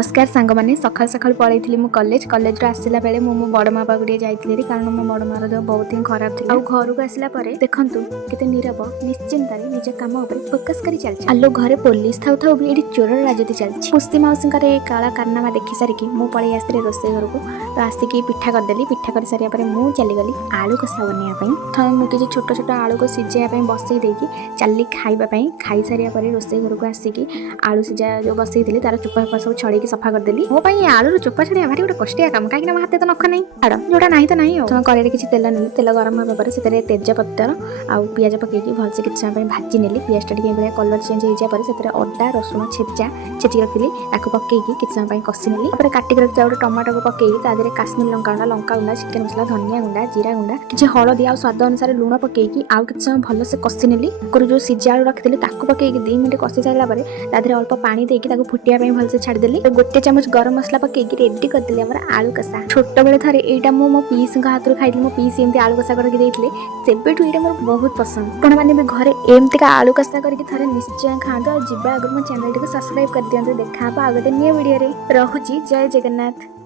नमस्कार सांग मैंने सकाल सकाल पलैली मु कॉलेज आसला बेले मो बड़ माँ पाक जाइली कारण मो बड़ माँ देह बहुत ही खराब थी। घर को आसला देखु केते नीरव निश्चिंत निज काम फोकस कर चलती। आलो घरे पुलिस थाउ थाउ भी ये चोर राजनीति चलती। पुस्ती मौसी काला कारनामा देखी सारिकी मु पलि आसती रोसे घर को तो आसिकी पिठा करदेली। पिठा कर सारे मुझे चलीगली आलू कषा बनवाई। मुझे छोट छोट आलू को सिझाई बसई देकी चली खावाई। खाई सारा रोसे घर को आसिकी आलू सिझा जो बसई तार चोपा फोपा सब छड़े सफा करदेली। मो आलू चोपा छड़िया भारी गोटे कष्टिया काम कहीं हाथ तो नख नहीं छाड़ जोटा ना तो नहीं कड़े किसी तेल नेली। तेल गरम होगा पर से तेजपत्र आउ पियाज पकईकी भलसे किसी समय भाजी नेली। पियाज टा कलर चेंज हो अदा रसुण छेचा छेचिक रखी पकईकी किसी समय कषि नेली। काटिक रखी गोटे टमाटो को पकईकी तादेह काश्मीर लंका गुंडा लंका गुंडा चिकेन मसला धनिया गुंडा जीरा गुंडा किसी हलदी आ स्वाद अनुसार लुण पकईकी आउ किसी समय भलसे कषि नेली। जो सिझा आलू रखी पकईकी 2 मिनिट कषि सारा तादेह अल्प पानी देकी फुटिया भलसे छाड़देली। गोटे चामच गरम मसला पकईकी रेडी करदेली आमर आलू कषा। छोट बेले थे यहाँ मो पीस हाथ खाई मो पीस एमती आलू कषा करके सेबेठू ये मोर बहुत पसंद। आपण मैंने भी घरे एमती आलू कषा करके थे निश्चय खाँतु। जीवा आगे मो चैनल टी सब्सक्राइब कर दिखाँ आगे न्यू वीडियो। रहुची जय जगन्नाथ।